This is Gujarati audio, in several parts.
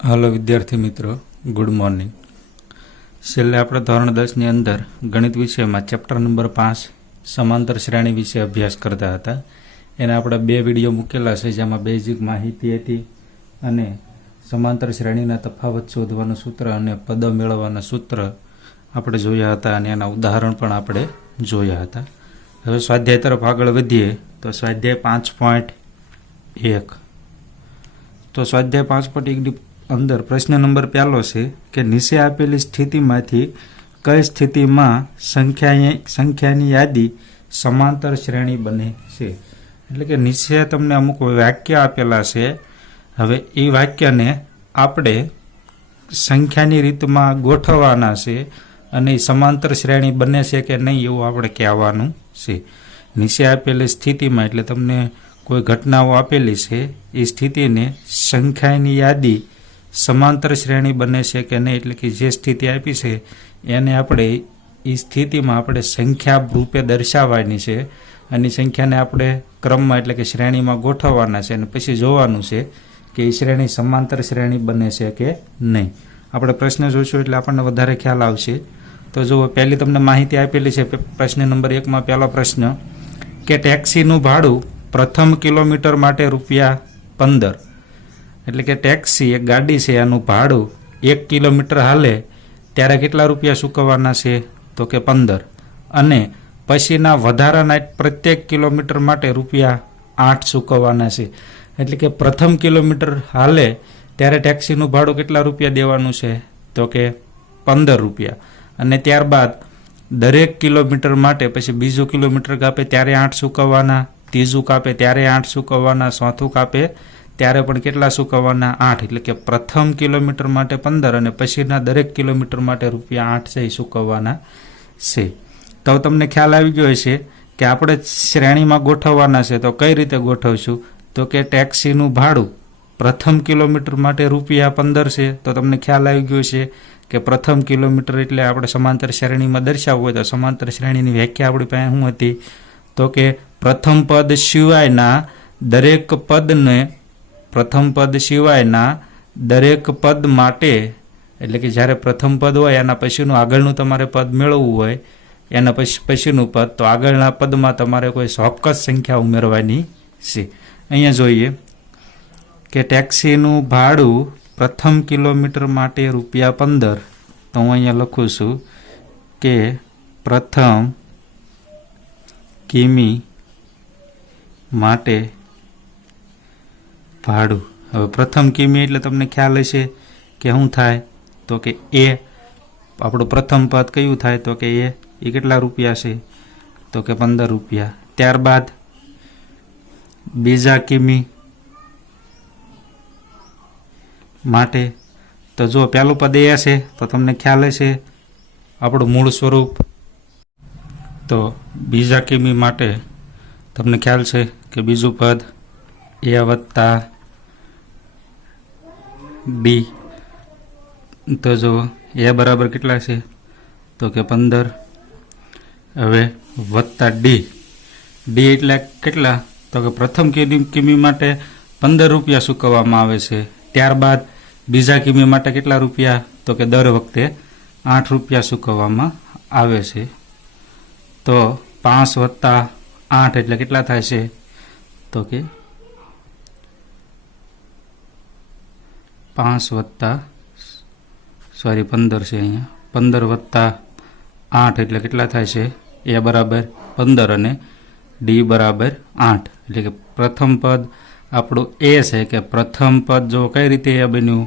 हेलो विद्यार्थी मित्रों, गुड मॉर्निंग। छेल्ले આપણે ધોરણ 10 ની અંદર ગણિત વિષયમાં ચેપ્ટર નંબર 5 સમાંતર શ્રેણી વિશે અભ્યાસ કરતા હતા। એના આપણે બે વિડીયો મૂકેલા છે, જેમાં બેઝિક માહિતી હતી અને સમાંતર શ્રેણીના તફાવત શોધવાનું સૂત્ર અને પદો મેળવવાના સૂત્ર આપણે જોયા હતા અને એના ઉદાહરણ પણ આપણે જોયા હતા। હવે સ્વાધ્યાય તરફ આગળ વધીએ તો સ્વાધ્યાય 5.1 તો સ્વાધ્યાય 5.1 अंदर प्रश्न नंबर पहलो है कि नीचे आपेली स्थिति में कई स्थिति में संख्या यादी समांतर श्रेणी बने से। एटले कि नीचे तमने अमुक वाक्य आपेला है। हवे ए वाक्य ने आपणे संख्यानी रीत में गोठववाना छे अने समांतर श्रेणी बने से कि नहीं एवुं आपणे कहेवानुं छे। नीचे आपेली स्थिति में एटले तमने कोई घटनाओं आपेली है, ए स्थिति ने संख्यानी यादी समांतर श्रेणी बने से कि नहीं, एटले कि जे स्थिति आपी है एने आपणे ई स्थिति में आपणे संख्या रूपे दर्शाववानी छे अने संख्या ने आपणे क्रम में एटले कि श्रेणी में गोठववाना छे अने पछी जोवानुं छे कि ई श्रेणी समांतर श्रेणी बने से कि नहीं। आपणे प्रश्न जोईशुं एटले आपणने वधारे ख्याल आवशे। तो जो पहली तमने माहिती आपेली छे प्रश्न नंबर 1 में पहलो प्रश्न कि टेक्सीनुं भाडुं प्रथम किलोमीटर माटे ₹15 एटले कि टेक्सी एक गाड़ी है एनु भाड़ू 1 किलोमीटर हाले त्यारे केटला रुपया चूकववाना छे तो कि 15 अने पछीना वधाराना प्रत्येक किलोमीटर माटे ₹8 चूकववाना छे। एटले कि प्रथम किलोमीटर हाले त्यारे टेक्सीनुं भाड़ू केटला रुपया देवानुं छे तो कि 15 रुपया अने त्यारबाद दरेक किलोमीटर माटे पछी बीजू किलोमीटर कापे त्यारे 8 चूकववाना, तीजू कापे त्यारे 8 चूकववाना, चौथुं कापे त्यारे पण केटला चूकववाना 8। एटले कि प्रथम किलोमीटर माटे 15 अने पछीना दरेक किलोमीटर माटे ₹8 छे चूकववाना छे। तो तमने ख्याल आवी गयो हशे कि आपणे श्रेणीमां गोठववाना छे। तो कई रीते गोठवशुं तो कि टेक्सीनुं भाडुं प्रथम किलोमीटर माटे ₹15 छे। तो तमने ख्याल आवी गयो छे कि प्रथम किलोमीटर एटले आपणे समांतर श्रेणीमां दर्शाववुं होय तो समांतर श्रेणीनी व्याख्या आपणी पासे शुं हती तो कि प्रथम पद सिवायना दरेक पदने प्रथम पद सिवायना दरेक पद माटे एटले कि ज्यारे प्रथम पद होय एना पछीनुं आगळनुं तमारे पद मेळववुं होय एना पछीनुं पद तो आगळना पदमां तमारे कोई ચોક્કસ संख्या उमेरवानी छे। अहींया जोईए कि टेक्सीनुं भाडुं प्रथम किलोमीटर माटे ₹15। तो हुं अहींया लखुं छुं कि प्रथम किमी माटे भाड़ू। हवे प्रथम किमी एटले तमने ख्याल हशे कि शुं थाय तो कि ए आपणुं प्रथम पद कयुं थाय तो कि ए केटला रुपया छे तो कि 15 रुपया। त्यारबाद बीजा किमी माटे तो जो पहेलुं पद ए छे तो तमने ख्याल हशे आपणुं मूळ स्वरूप। तो बीजा किमी माटे तमने ख्याल छे कि बीजું पद ए वत्ता डी। तो जो ए बराबर केटला छे तो कि 15। हवे वत्ता डी, डी एटले केटला तो कि प्रथम किमी माटे 15 रुपया चूकववामां आवे छे। त्यारबाद बीजा किमी माटे केटला रुपया तो कि दर वखते 8 रुपया चूकववामां आवे छे। तो 5 वत्ता 8 एटले केटला थाय छे तो कि 15 છે અહીંયા 15 વત્તા 8 એટલે કેટલા થાય છે એ બરાબર 15 અને ડી બરાબર 8। એટલે કે પ્રથમ પદ આપણું એ છે કે પ્રથમ પદ જો કઈ રીતે એ બન્યું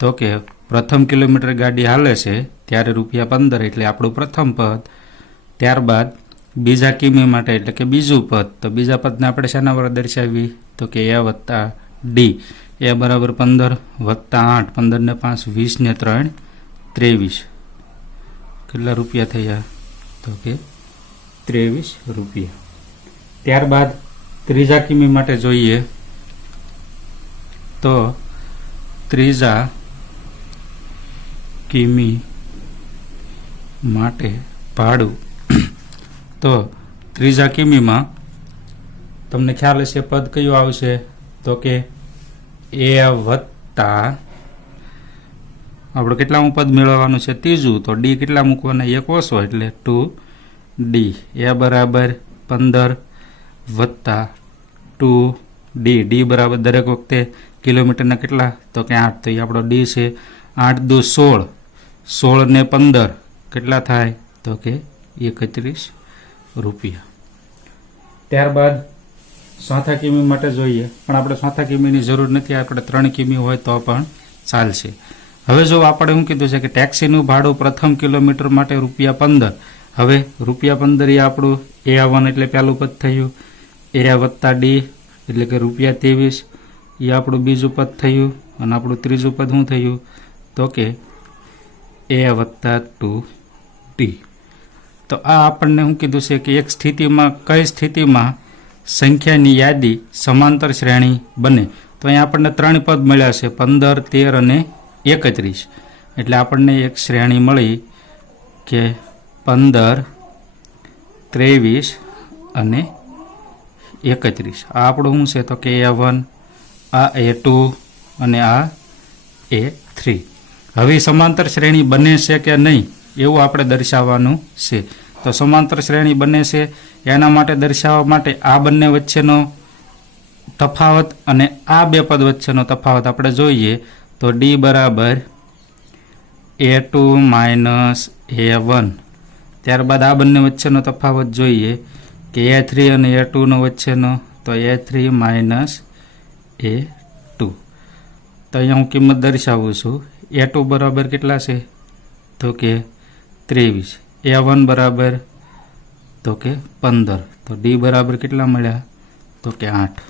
તો કે પ્રથમ કિલોમીટર ગાડી હાલે છે ત્યારે ₹15 એટલે આપણું પ્રથમ પદ। ત્યારબાદ બીજા કિમી માટે એટલે કે બીજું પદ તો બીજા પદને આપણે શાના વડે દર્શાવી તો કે એ વત્તા ડી। ए बराबर 15 वत्ता 8, 15 ने 5 20 ने 3 23 કેટલા રૂપિયા થયા તો કે 23 રૂપિયા। ત્યારબાદ ત્રીજા કિમી માટે જોઈએ તો ત્રીજા કિમી માટે ભાડું તો ત્રીજા કિમીમાં તમને ખ્યાલ હશે પદ કયું આવશે તો કે ए वत्ता આપણે કેટલામું પદ મેળવવાનું છે? ત્રીજું. તો ડી કેટલા મૂકવાના? 1 ઓછો એટલે 2D. એ બરાબર 15 વત્તા 2D. ડી બરાબર દરેક વખતે કિલોમીટરના કેટલા? તો કે 8. તો એ આપણો ડી છે. 8 દુ 16. 16 ને 15 કેટલા થાય? તો કે 31 રૂપિયા. ત્યારબાદ ચોથા કિમી માટે જોઈએ, પણ આપણે ચોથા કિમીની જરૂર નથી, આપણે 3 કિમી હોય તો પણ ચાલશે. હવે જો આપણે શું કીધું છે કે ટેક્સીનું ભાડું પ્રથમ કિલોમીટર માટે ₹15. હવે ₹15 એ આપણું A1 એટલે પહેલું પદ થયું. A વત્તા ડી એટલે કે ₹23 એ આપણું બીજું પદ થયું. અને આપણું ત્રીજું પદ શું થયું? તો કે A વત્તા 2D. તો આ આપણને શું કીધું છે કે એક સ્થિતિમાં કઈ સ્થિતિમાં સંખ્યાની યાદી સમાંતર શ્રેણી બને. તો અહીંયા આપણને 3 પદ મળ્યા છે, 15, 13 અને 31. એટલે આપણને એક શ્રેણી મળી કે 15, 23 અને 31. આ આપણું શું છે? તો કે A1, આ A2 અને આ A3. હવે સમાંતર શ્રેણી બને છે કે નહીં એવું આપણે દર્શાવવાનું છે. તો સમાંતર શ્રેણી બને છે એના માટે દર્શાવવા માટે આ બંને વચ્ચેનો તફાવત અને આ બે પદ વચ્ચેનો તફાવત આપણે જોઈએ. તો ડી બરાબર A2 માઇનસ A1. ત્યારબાદ આ બંને વચ્ચેનો તફાવત જોઈએ કે A3 અને A2 વચ્ચેનો. તો A3 માઇનસ A2. તો અહીંયા હું કિંમત દર્શાવું છું. A2 બરાબર કેટલા છે? તો કે 23. A1 બરાબર તો કે 15. તો ડી બરાબર કેટલા મળ્યા? તો કે 8.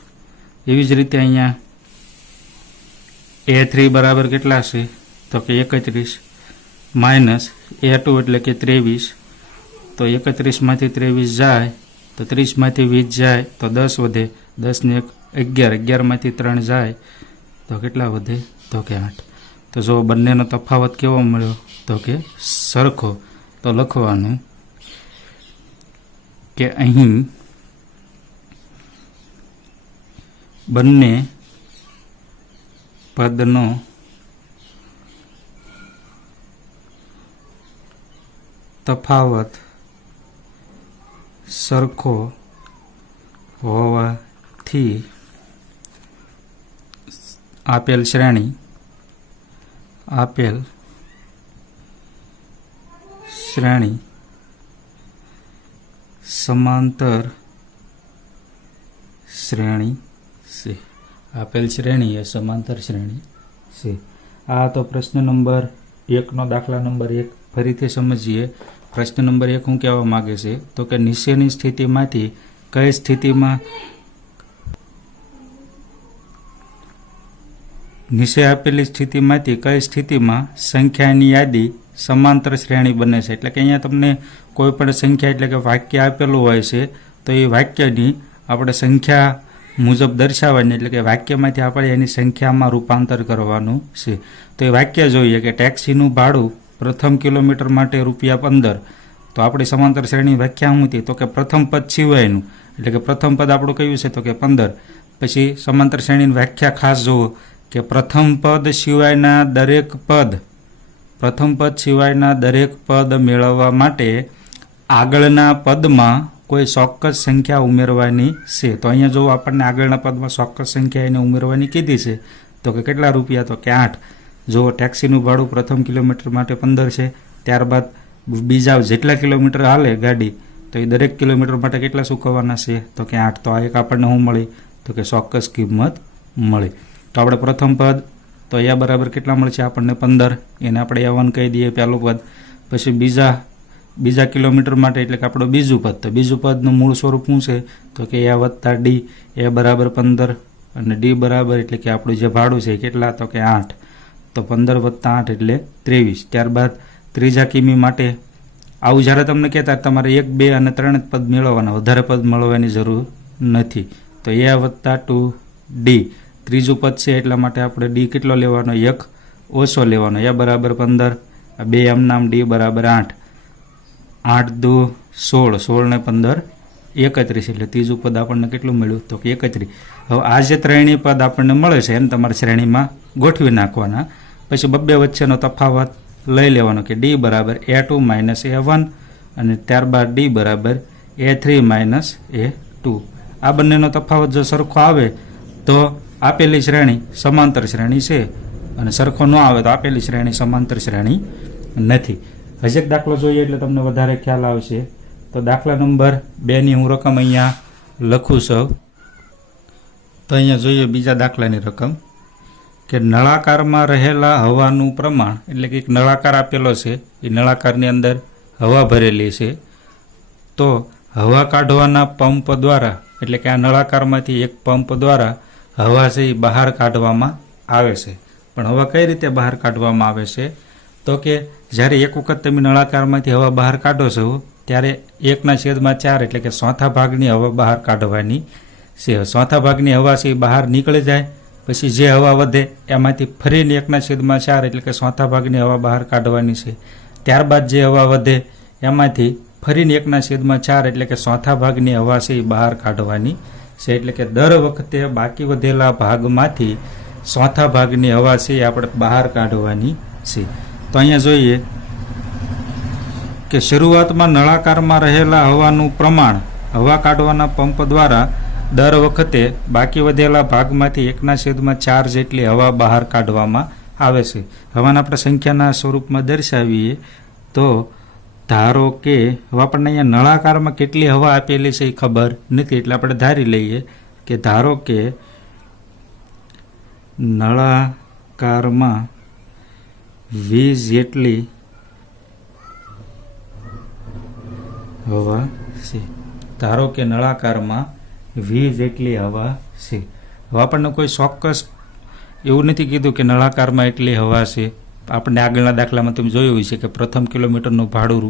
એવી જ રીતે અહીંયા A3 બરાબર કેટલા છે? તો કે 31 માઇનસ A2 એટલે કે 23. તો 31માંથી 23 જાય તો 30માંથી 20 જાય તો 10 વધે. 10 ને 11, 11માંથી 3 જાય તો કેટલા વધે? તો કે 8. તો જો બંનેનો તફાવત કેવો મળ્યો? તો કે સરખો. તો લખવાનું કે અહીં બંને પદનો તફાવત સરખો હોવાથી આપેલ શ્રેણી સમાંતર શ્રેણી છે. આપેલ શ્રેણી એ સમાંતર શ્રેણી છે. આ તો પ્રશ્ન નંબર 1નો દાખલા નંબર 1 ફરીથી સમજીએ. પ્રશ્ન નંબર 1 શું કહેવા માગે છે? તો કે નીચેની સ્થિતિમાંથી કઈ સ્થિતિમાં નીચે આપેલી સ્થિતિમાંથી કઈ સ્થિતિમાં સંખ્યાની યાદી સમાંતર શ્રેણી બને છે. એટલે કે અહીંયા તમને કોઈ પણ સંખ્યા એટલે કે વાક્ય આપેલું હોય છે તો એ વાક્યની આપણે સંખ્યા મુજબ દર્શાવવાની, એટલે કે વાક્યમાંથી આપણે એની સંખ્યામાં રૂપાંતર કરવાનું છે. તો એ વાક્ય જોઈએ કે ટેક્સીનું ભાડું પ્રથમ કિલોમીટર માટે ₹15. તો આપણી સમાંતર શ્રેણી વ્યાખ્યા શું હતી? તો કે પ્રથમ પદ સિવાયનું, એટલે કે પ્રથમ પદ આપણું કયું છે? તો કે 15. પછી સમાંતર શ્રેણીની વ્યાખ્યા ખાસ જુઓ કે પ્રથમ પદ સિવાયના દરેક પદ મેળવવા માટે આગળના પદમાં કોઈ ચોક્કસ સંખ્યા ઉમેરવાની છે. તો અહીંયા જો આપણને આગળના પદમાં ચોક્કસ સંખ્યા એને ઉમેરવાની કીધી છે તો કે કેટલા રૂપિયા? તો કે 8. જો ટેક્સીનું ભાડું પ્રથમ કિલોમીટર માટે 15 છે, ત્યારબાદ બીજા જેટલા કિલોમીટર હાલે ગાડી તો એ દરેક કિલોમીટર માટે કેટલા ચૂકવવાના છે? તો કે 8. તો આ એક આપણને શું મળી? તો કે ચોક્કસ કિંમત મળી. તો આપણે પ્રથમ પદ તો એ બરાબર કેટલા મળશે આપણને? 15. એને આપણે A1 કહી દઈએ પહેલું પદ. પછી બીજા કિલોમીટર માટે એટલે કે આપણું બીજું પદ. તો બીજું પદનું મૂળ સ્વરૂપ શું છે? તો કે A વત્તા ડી. A બરાબર 15 અને ડી બરાબર એટલે કે આપણું જે ભાડું છે કેટલા? તો કે 8. તો 15 વત્તા 8 એટલે 23. ત્યારબાદ ત્રીજા કિમી માટે આવું જ્યારે તમને કહેતા તમારે 1, 2 અને 3 પદ મેળવવાના, વધારે પદ મેળવવાની જરૂર નથી. તો A વત્તા 2D ત્રીજું પદ છે એટલા માટે આપણે ડી કેટલો લેવાનો? 1 ઓછો લેવાનો. A બરાબર 15, 2 એમ નામ ડી બરાબર 8. 8 દુ 16, 16 ને 15 31. એટલે ત્રીજું પદ આપણને કેટલું મળ્યું? તો કે 31. હવે આ જે ત્રણેય પદ આપણને મળે છે એને તમારે શ્રેણીમાં ગોઠવી નાખવાના. પછી બબ્બે વચ્ચેનો તફાવત લઈ લેવાનો કે ડી બરાબર A2 માઇનસ A1 અને ત્યારબાદ ડી બરાબર A3 માઇનસ A2. આ બંનેનો તફાવત જો સરખો આવે તો આપેલી શ્રેણી સમાંતર શ્રેણી છે, અને સરખો ન આવે તો આપેલી શ્રેણી સમાંતર શ્રેણી નથી. હજી એક દાખલો જોઈએ એટલે તમને વધારે ખ્યાલ આવશે. તો દાખલા નંબર 2ની હું રકમ અહીંયા લખું છું. તો અહીંયા જોઈએ બીજા દાખલાની રકમ કે નળાકારમાં રહેલા હવાનું પ્રમાણ, એટલે કે એક નળાકાર આપેલો છે, એ નળાકારની અંદર હવા ભરેલી છે. તો હવા કાઢવાના પંપ દ્વારા, એટલે કે આ નળાકારમાંથી એક પંપ દ્વારા હવા છે એ બહાર કાઢવામાં આવે છે. પણ હવા કઈ રીતે બહાર કાઢવામાં આવે છે? તો કે જ્યારે એક વખત તમે નળાકારમાંથી હવા બહાર કાઢો છો ત્યારે 1/4 એટલે કે ચોથા ભાગની હવા બહાર કાઢવાની છે. ચોથા ભાગની હવા છે એ બહાર નીકળી જાય, પછી જે હવા વધે એમાંથી ફરીને 1/4 એટલે કે ચોથા ભાગની હવા બહાર કાઢવાની છે. ત્યારબાદ જે હવા વધે એમાંથી ફરીને 1/4 એટલે કે ચોથા ભાગની હવા છે એ બહાર કાઢવાની છે. એટલે કે દર વખતે બાકી વધેલા ભાગમાંથી ચોથા ભાગની હવા છે એ આપણે બહાર કાઢવાની છે. તો અહીંયા જોઈએ કે શરૂઆતમાં નળાકારમાં રહેલા હવાનું પ્રમાણ હવા કાઢવાના પંપ દ્વારા દર વખતે બાકી વધેલા ભાગમાંથી 1/4 જેટલી હવા બહાર કાઢવામાં આવે છે. હવાને આપણે સંખ્યાના સ્વરૂપમાં દર્શાવીએ તો ધારો કે હવે આપણને અહીંયા નળાકારમાં કેટલી હવા આપેલી છે એ ખબર નથી, એટલે આપણે ધારી લઈએ કે ધારો કે નળાકારમાં 20 જેટલી હવા છે. ધારો કે નળાકારમાં 20 જેટલી હવા છે. હવે આપણને કોઈ ચોક્કસ એવું નથી કીધું કે નળાકારમાં એટલી હવા છે. આપણે આગળના દાખલામાં તમે જોયું છે કે પ્રથમ કિલોમીટરનું ભાડું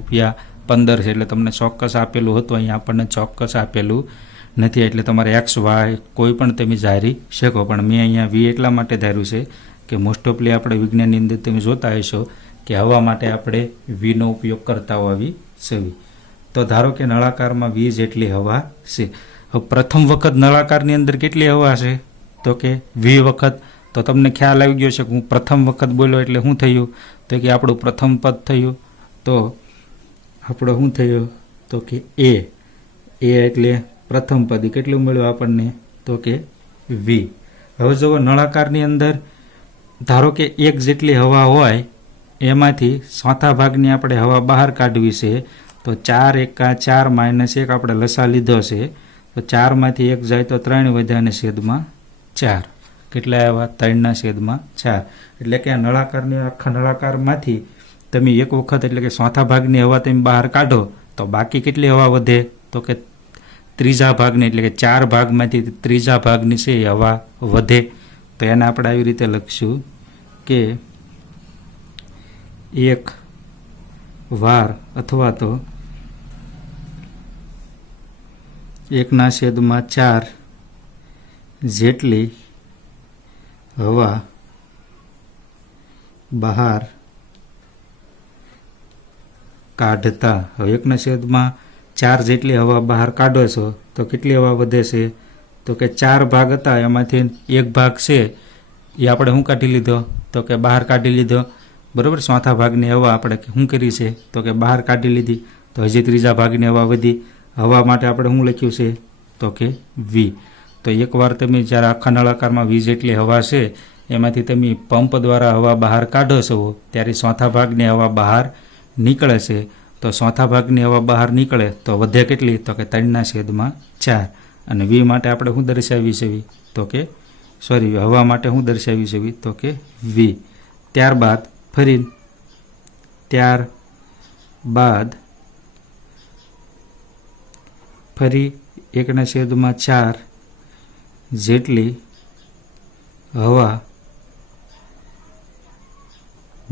₹15 છે, એટલે તમને ચોક્કસ આપેલું હતું. અહીંયા આપણને ચોક્કસ આપેલું નથી, એટલે તમારે XY કોઈ પણ તમે ધારી શકો. પણ મેં અહીંયા V એટલા માટે ધાર્યું છે કે મોસ્ટ ઓફલી આપણે વિજ્ઞાનની અંદર તમે જોતા હશો કે હવા માટે આપણે Vનો ઉપયોગ કરતા હોવી છે. તો ધારો કે નળાકારમાં 20 જેટલી હવા છે. હવે પ્રથમ વખત નળાકારની અંદર કેટલી હવા છે? તો કે 20 વખત. તો તમને ખ્યાલ આવી ગયો છે કે હું પ્રથમ વખત બોલ્યો એટલે શું થયું? તો કે આપણું પ્રથમ પદ થયું. તો આપણો શું થયું? તો કે A એટલે પ્રથમ પદ. કેટલું મળ્યું આપણને? તો કે V. હવે જો નળાકારની અંદર ધારો કે 1 જેટલી હવા હોય, એમાંથી ચોથા ભાગની આપણે હવા બહાર કાઢવી છે. તો 4 એકા 4 માઇનસ 1 આપણે લસા લીધો છે. તો 4માંથી 1 જાય તો 3 વધ્યા અને છેદમાં 4. કેટલા આવ્યા? 3/4. એટલે કે આ નળાકારની આખા નળાકારમાંથી તમે એક વખત એટલે કે ચોથા ભાગની હવા તમે બહાર કાઢો તો બાકી કેટલી હવા વધે? તો કે ત્રીજા ભાગની, એટલે કે 4 ભાગમાંથી ત્રીજા ભાગની છે એ હવા વધે. તો એને આપણે આવી રીતે લખશું કે 1 વાર અથવા તો 1/4 જેટલી હવા બહાર કાઢતા. હવે 1/4 જેટલી હવા બહાર કાઢો છો તો કેટલી હવા વધે છે? તો કે 4 ભાગ હતા એમાંથી 1 ભાગ છે એ આપણે શું કાઢી લીધો? તો કે બહાર કાઢી લીધો. બરાબર. ચોથા ભાગની હવા આપણે શું કરી છે? તો કે બહાર કાઢી લીધી. તો હજી ત્રીજા ભાગની હવા વધી. હવા માટે આપણે શું લખ્યું છે? તો કે V. તો એકવાર તમે જ્યારે આખા નળાકારમાં 20 જેટલી હવા છે એમાંથી તમે પંપ દ્વારા હવા બહાર કાઢો છો ત્યારે ચોથા ભાગની હવા બહાર નીકળે છે. તો ચોથા ભાગની હવા બહાર નીકળે તો વધે કેટલી? તો કે 3/4. અને V માટે આપણે શું દર્શાવી છે? તો કે હવા માટે શું દર્શાવી છે? તો કે V. ત્યારબાદ ફરી ફરી 1/4 જેટલી હવા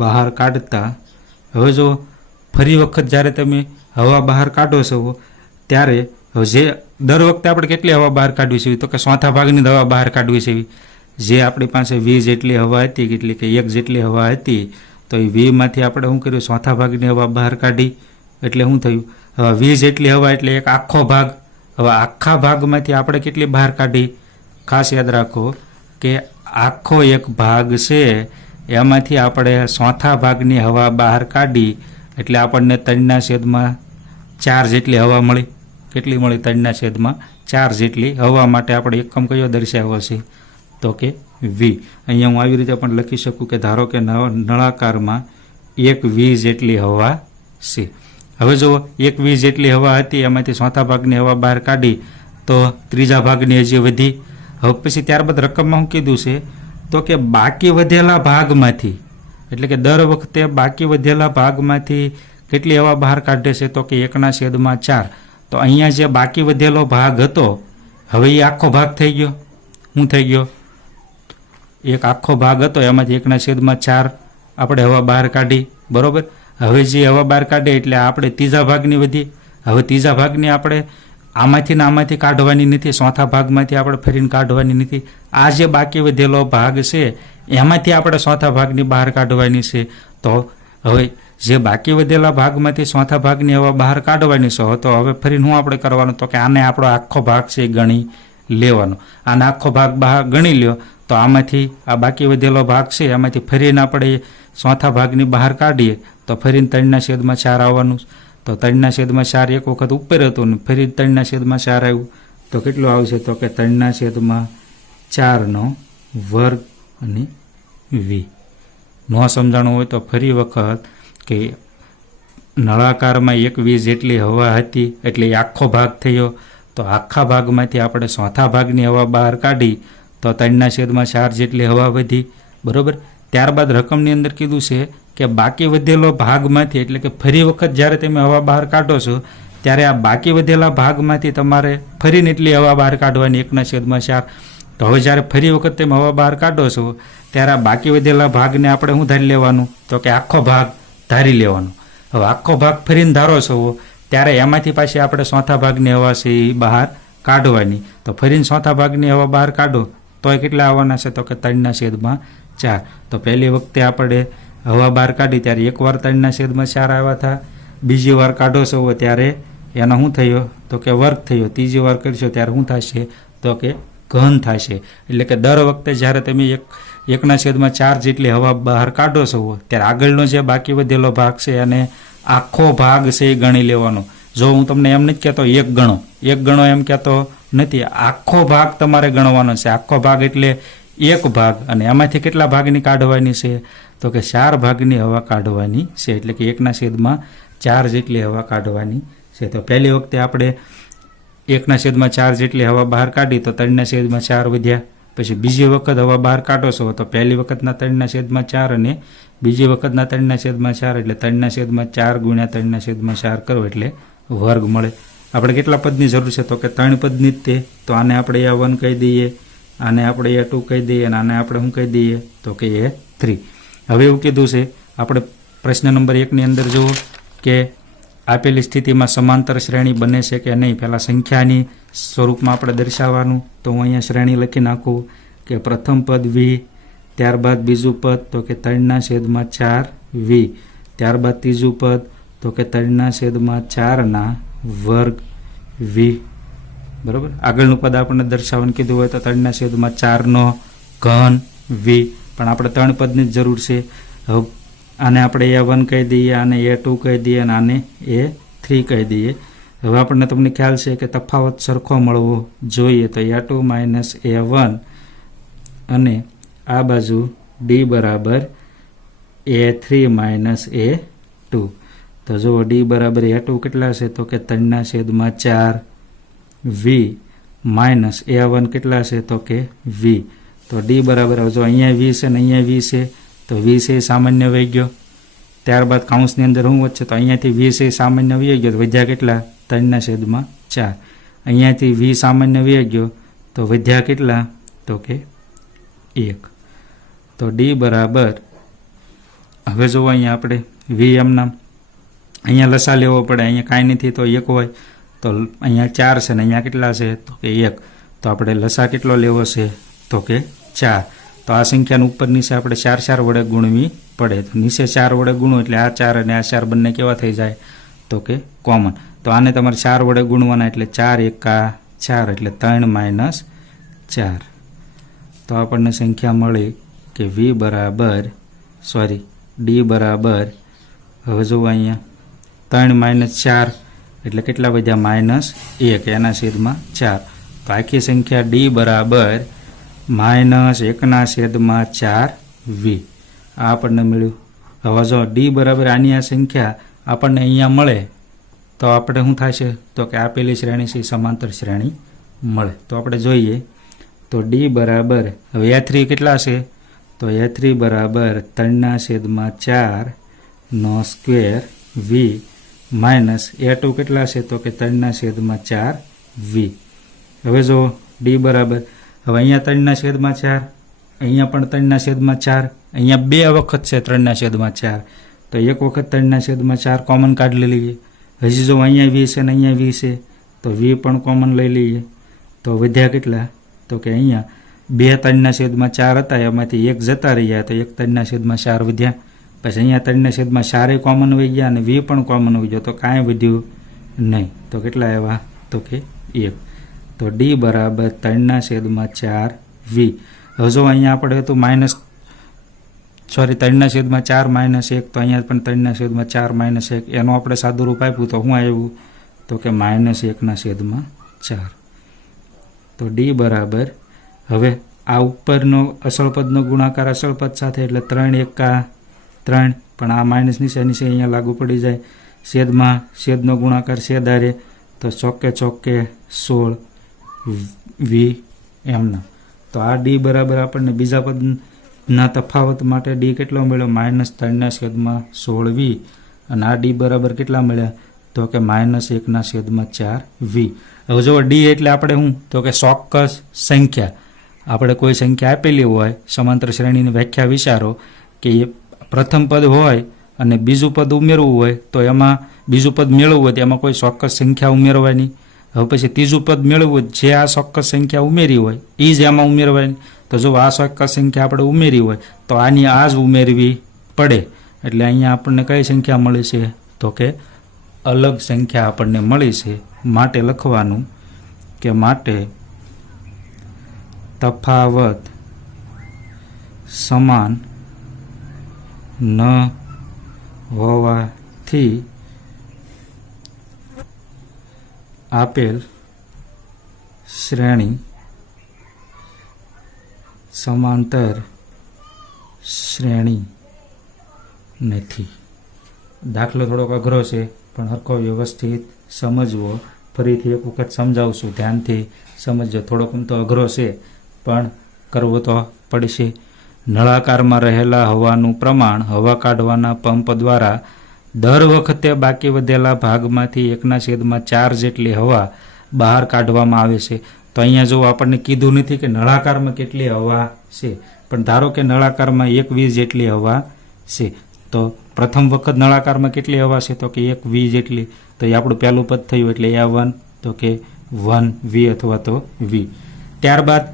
બહાર કાઢતા. હવે જો ફરી વખત જ્યારે તમે હવા બહાર કાઢો છો ત્યારે જે દર વખતે આપણે કેટલી હવા બહાર કાઢવી છે? તો કે ચોથા ભાગની હવા બહાર કાઢવી છે. જે આપણી પાસે 20 જેટલી હવા હતી, એટલે કે 1 જેટલી હવા હતી, તો એ 20માંથી આપણે શું કર્યું? ચોથા ભાગની હવા બહાર કાઢી. એટલે શું થયું? હવે 20 જેટલી હવા એટલે એક આખો ભાગ. હવે આખા ભાગમાંથી આપણે કેટલી બહાર કાઢી? ખાસ યાદ રાખો કે આખો એક ભાગ છે એમાંથી આપણે ચોથા ભાગની હવા બહાર કાઢી એટલે આપણને 3/4 જેટલી હવા મળી. કેટલી મળી? 3/4 જેટલી હવા માટે આપણે એકમ કયો દર્શાવ્યો છે? તો કે વી. અહીંયા હું આવી રીતે પણ લખી શકું કે ધારો કે નળાકારમાં 1 વી જેટલી હવા છે. હવે જુઓ, 1 વી જેટલી હવા હતી, એમાંથી ચોથા ભાગની હવા બહાર કાઢી તો ત્રીજા ભાગની હજી વધી. હવે પછી ત્યારબાદ રકમમાં શું કીધું છે? તો કે બાકી વધેલા ભાગમાંથી, એટલે કે દર વખતે બાકી વધેલા ભાગમાંથી કેટલી હવા બહાર કાઢે છે? તો કે 1/4. તો અહીંયા જે બાકી વધેલો ભાગ હતો, હવે એ આખો ભાગ થઈ ગયો. શું થઈ ગયો? એક આખો ભાગ હતો, એમાંથી 1/4 આપણે હવા બહાર કાઢી, બરોબર. હવે જે હવા બહાર કાઢી એટલે આપણે ત્રીજા ભાગની વધી. હવે ત્રીજા ભાગની આપણે આમાંથી ને આમાંથી કાઢવાની નથી, ચોથા ભાગમાંથી આપણે ફરીને કાઢવાની નથી. આ જે બાકી વધેલો ભાગ છે એમાંથી આપણે ચોથા ભાગની બહાર કાઢવાની છે. તો હવે જે બાકી વધેલા ભાગમાંથી ચોથા ભાગની હવા બહાર કાઢવાની છે, તો હવે ફરીને શું આપણે કરવાનું? તો કે આને આપણો આખો ભાગ છે ગણી લેવાનો. આને આખો ભાગ બહાર ગણી લ્યો તો આમાંથી આ બાકી વધેલો ભાગ છે એમાંથી ફરીને આપણે ચોથા ભાગની બહાર કાઢીએ તો ફરીને 3/4 આવવાનું. તો 3/4 એક વખત ઉપર હતું ને ફરી 3/4 આવ્યું તો કેટલું આવશે? તો કે 3/4 વર્ગ અને વી. ન સમજાણું હોય તો ફરી વખત કે નળાકારમાં 1 વી જેટલી હવા હતી એટલે એ આખો ભાગ થયો. તો આખા ભાગમાંથી આપણે ચોથા ભાગની હવા બહાર કાઢી તો 3/4 જેટલી હવા વધી, બરોબર. ત્યારબાદ રકમની અંદર કીધું છે કે બાકી વધેલો ભાગમાંથી, એટલે કે ફરી વખત જ્યારે તમે હવા બહાર કાઢો છો ત્યારે આ બાકી વધેલા ભાગમાંથી તમારે ફરીને એટલી હવા બહાર કાઢવાની 1/4. તો હવે જ્યારે ફરી વખત તમે હવા બહાર કાઢો છો ત્યારે આ બાકી વધેલા ભાગને આપણે શું ધારી લેવાનું? તો કે આખો ભાગ ધારી લેવાનો. હવે આખો ભાગ ફરીને ધારો છો ત્યારે એમાંથી પાછી આપણે ચોથા ભાગની હવા છે એ બહાર કાઢવાની. તો ફરીને ચોથા ભાગની હવા બહાર કાઢો તો એ કેટલા આવવાના છે? તો કે 3/4. તો પહેલી વખતે આપણે હવા બહાર કાઢી ત્યારે એકવાર 3/4 આવ્યા હતા, બીજી વાર કાઢો છો ત્યારે એનો શું થયો? તો કે વર્ગ થયો. ત્રીજી વાર કરશો ત્યારે શું થશે? તો કે ઘન થશે. એટલે કે દર વખતે જ્યારે તમે 1/4 જેટલી હવા બહાર કાઢો છો ત્યારે આગળનો જે બાકી વધેલો ભાગ છે અને આખો ભાગ છે એ ગણી લેવાનો. જો હું તમને એમ નથી કહેતો એક ગણો એમ કહેતો નથી, આખો ભાગ તમારે ગણવાનો છે. આખો ભાગ એટલે એક ભાગ, અને એમાંથી કેટલા ભાગની કાઢવાની છે? તો કે 4 ભાગની હવા કાઢવાની છે. એટલે કે 1/4 જેટલી હવા કાઢવાની છે. તો પહેલી વખતે આપણે 1/4 જેટલી હવા બહાર કાઢી તો 3/4 વધ્યા. પછી બીજી વખત હવા બહાર કાઢો છો તો પહેલી વખતના 3/4 અને બીજી વખતના 3/4 એટલે 3/4 ગુણ્યા 3/4 કરો એટલે વર્ગ મળે. આપણે કેટલા પદની જરૂર છે? તો કે 3 પદની જ તે. તો આને આપણે A1 કહી દઈએ, આને આપણે A2 કહી દઈએ અને આને આપણે શું કહી દઈએ? તો કે A3. હવે એવું કીધું છે આપણે પ્રશ્ન નંબર 1 ની અંદર જુઓ કે આપેલી સ્થિતિમાં સમાંતર શ્રેણી બને છે કે નહીં. પહેલાં સંખ્યાની સ્વરૂપમાં આપણે દર્શાવવાનું. તો હું અહીંયા શ્રેણી લખી નાખું કે પ્રથમ પદ વી, ત્યારબાદ બીજું પદ તો કે 3/4 વી, ત્યારબાદ ત્રીજું પદ તો કે 3/4 વર્ગ વી, બરાબર. આગળનું પદ આપણને દર્શાવવાનું કીધું હોય તો 3/4 ઘન વી, પણ આપણે 3 પદની જ જરૂર છે. હવે આને આપણે A1 કહી દઈએ, આને A2 કહી દઈએ અને આને A3 કહી દઈએ. હવે આપણને તમને ખ્યાલ છે કે તફાવત સરખો મળવો જોઈએ. તો A2 - A1 અને આ બાજુ D બરાબર A3 - A2. તો જુઓ D બરાબર A2 કેટલા છે? તો કે 3/4 વી માઇનસ A1 કેટલા છે? તો કે વી. તો D બરાબર, જો અહીંયા વી છે ને અહીંયા વી છે તો વી છે સામાન્ય વહી ગયો. ત્યારબાદ કાઉન્સની અંદર શું વધશે? તો અહીંયાથી વી છે સામાન્ય વહી ગયો તો વધ્યા કેટલા? 3/4. અહીંયાથી વી સામાન્ય વહી ગયો તો વધ્યા કેટલા? તો કે 1. તો D બરાબર, હવે જુઓ અહીંયા આપણે વી એમના અહીંયા લસા લેવો પડે. અહીંયા કાંઈ નથી તો 1 હોય તો અહીંયા 4 છે ને અહીંયા કેટલા છે? તો કે 1. તો આપણે લસા કેટલો લેવો છે? તો કે 4. તો આ સંખ્યાનું ઉપર નીચે આપણે 4 વડે ગુણવી પડે. તો નીચે 4 વડે ગુણો એટલે આ 4 અને આ 4 બંને કેવા થઈ જાય? તો કે કોમન. તો આને તમારે 4 વડે ગુણવાના એટલે 4 એકા 4 એટલે 3 - 4. તો આપણને સંખ્યા મળી કે વી બરાબર સોરી ડી બરાબર, હવે જુઓ અહીંયા 3 - 4 એટલે કેટલા વધ્યા -1 એના છેદમાં 4. તો આખી સંખ્યા ડી બરાબર -1/4v આ આપણને મળ્યું. હવે જો ડી બરાબર આની આ સંખ્યા આપણને અહીંયા મળે તો આપણે શું થશે તો કે આપેલી શ્રેણી છે સમાંતર શ્રેણી મળે. તો આપણે જોઈએ તો ડી બરાબર, હવે A3 કેટલા છે તો A3 બરાબર 3/4 v માઇનસ A2 કેટલા છે તો કે 3/4v. હવે જો ડી બરાબર, હવે અહીંયા 3/4, અહીંયા પણ 3/4, અહીંયા 2 વખત છે 3/4, તો એક વખત 3/4 કોમન કાઢી લઈએ. હજી જો અહીંયા 20 છે ને અહીંયા 20 છે તો v પણ કોમન લઈ લઈએ. તો વધ્યા કેટલા તો કે અહીંયા 2 3/4 હતા, એમાંથી 1 જતા રહ્યા તો 1 3/4 વધ્યા. પછી અહીંયા 3/4 કોમન વહી ગયા અને v પણ કોમન વહી ગયો તો કાંઈ વધ્યું નહીં. તો કેટલા આવ્યા તો કે 1. તો ડી બરાબર 3/4v. હવે જો અહીંયા આપણે હતું 3/4 -1, તો અહીંયા પણ 3/4 -1 એનું આપણે સાદું રૂપ આપ્યું તો શું આવ્યું તો કે -1/4. તો ડી બરાબર, હવે આ ઉપરનો અસળ પદનો ગુણાકાર અસળ પદ સાથે એટલે 3 × 3, પણ આ માઇનસ નિશાની છે અહીંયા લાગુ પડી જાય. છેદમાં છેદનો ગુણાકાર છેદ હારે તો ચોકે 16v એમના. તો આ ડી બરાબર આપણને બીજા પદના તફાવત માટે ડી કેટલો મળ્યો -3/16v, અને આ ડી બરાબર કેટલા મળ્યા તો કે -1/4v. હવે જો ડી એટલે આપણે શું તો કે ચોક્કસ સંખ્યા. આપણે કોઈ સંખ્યા આપેલી હોય, સમાંતર શ્રેણીની વ્યાખ્યા વિચારો કે એ પ્રથમ પદ હોય અને બીજું પદ ઉમેરવું હોય તો એમાં બીજું પદ મેળવવું હોય તો એમાં કોઈ ચોક્કસ સંખ્યા ઉમેરવાની. હવે પછી ત્રીજું પદ મેળવવું જે આ ચોક્કસ સંખ્યા ઉમેરી હોય એ જ એમાં ઉમેરવાની. તો જો આ ચોક્કસ સંખ્યા આપણે ઉમેરી હોય તો આની આ જ ઉમેરવી પડે. એટલે અહીંયા આપણને કઈ સંખ્યા મળી છે તો કે અલગ સંખ્યા આપણને મળી છે. માટે લખવાનું કે માટે તફાવત સમાન ન હોવાથી આપેલ શ્રેણી સમાંતર શ્રેણી નથી. દાખલો થોડોક અઘરો છે પણ હરખો વ્યવસ્થિત સમજવો. ફરીથી એક વખત સમજાવશું, ધ્યાનથી સમજજો. થોડોક તો અઘરો છે પણ કરવો તો પડશે. નળાકારમાં રહેલા હવાનું પ્રમાણ હવા કાઢવાના પંપ દ્વારા દર વખતે બાકી વધેલા ભાગમાંથી 1/4 જેટલી હવા બહાર કાઢવામાં આવે છે. તો અહીંયા જો આપણને કીધું નથી કે નળાકારમાં કેટલી હવા છે, પણ ધારો કે નળાકારમાં 1v જેટલી હવા છે. તો પ્રથમ વખત નળાકારમાં કેટલી હવા છે તો કે 1v જેટલી. તો એ આપણું પહેલું પદ થયું એટલે A1 તો કે 1v અથવા તો v. ત્યારબાદ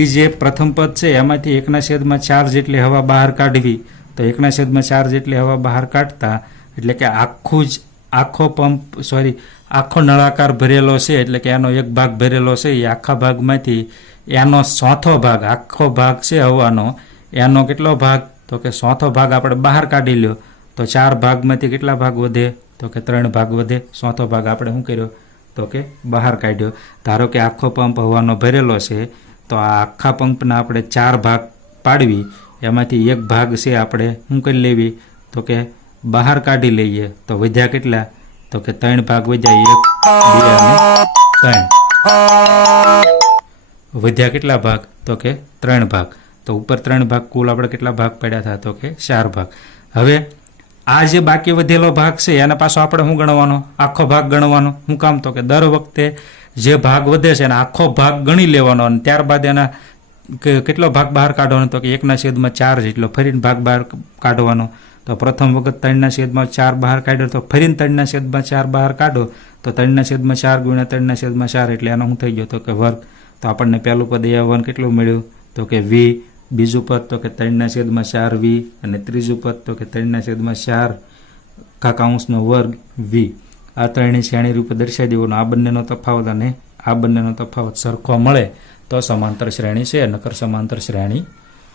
એ જે પ્રથમ પદ છે એમાંથી 1/4 જેટલી હવા બહાર કાઢવી. તો 1/4 જેટલી હવા બહાર કાઢતા એટલે કે આખો નળાકાર ભરેલો છે એટલે કે એનો એક ભાગ ભરેલો છે. એ આખા ભાગમાંથી એનો ચોથો ભાગ, આખો ભાગ છે હવાનો, એનો કેટલો ભાગ તો કે ચોથો ભાગ આપણે બહાર કાઢી લ્યો. તો 4 ભાગમાંથી કેટલા ભાગ વધે તો કે 3 ભાગ વધે. ચોથો ભાગ આપણે શું કર્યો તો કે બહાર કાઢ્યો. ધારો કે આખો પંપ હવાનો ભરેલો છે તો આ આખા પંપના આપણે 4 ભાગ પાડવી, એમાંથી એક ભાગ છે આપણે શું કરી લેવી તો કે બહાર કાઢી લઈએ. તો વધ્યા કેટલા તો કે 3 ભાગ વધ્યા, 1 2 અને 3. વધ્યા કેટલા ભાગ તો કે 3 ભાગ. તો ઉપર 3 ભાગ, કુલ આપણે કેટલા ભાગ પડ્યા હતા તો કે 4 ભાગ. હવે આ જે બાકી વધેલો ભાગ છે એના પાછો આપણે શું ગણવાનો આખો ભાગ ગણવાનો. શું કામ તો કે દર વખતે જે ભાગ વધે છે એને આખો ભાગ ગણી લેવાનો અને ત્યારબાદ એના કેટલો ભાગ બહાર કાઢવાનો તો કે 1/4 જેટલો ફરીને ભાગ બહાર કાઢવાનો. તો પ્રથમ વખત 3/4 બહાર કાઢ્યો તો ફરીને 3/4 બહાર કાઢો તો 3/4 ગુણ્યા 3/4 એટલે એનો શું થઈ ગયો તો કે વર્ગ. તો આપણને પહેલું પદ A1 કેટલું મળ્યું તો કે v, બીજું પદ તો કે 3/4v અને ત્રીજું પદ તો કે 3/4 કાકાંશનો વર્ગ v. આ ત્રણેય શ્રેણી રૂપે દર્શાવી દેવાનું. આ બંનેનો તફાવત અને આ બંનેનો તફાવત સરખો મળે તો સમાંતર શ્રેણી છે, નકર સમાંતર શ્રેણી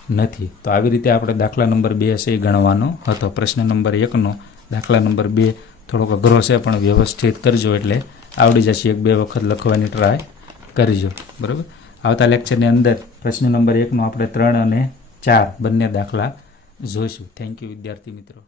નથી. તો આવી રીતે આપણે દાખલા નંબર 2 છે એ ગણવાનો હતો. પ્રશ્ન નંબર 1નો દાખલા નંબર 2 થોડોક અઘરો છે, પણ વ્યવસ્થિત કરજો એટલે આવડી જશે. 1-2 વખત લખવાની ટ્રાય કરજો. બરાબર. આવતા લેક્ચરની અંદર પ્રશ્ન નંબર 1નો આપણે 3 અને 4 બંને દાખલા જોઈશું. થેન્ક યુ વિદ્યાર્થી મિત્રો.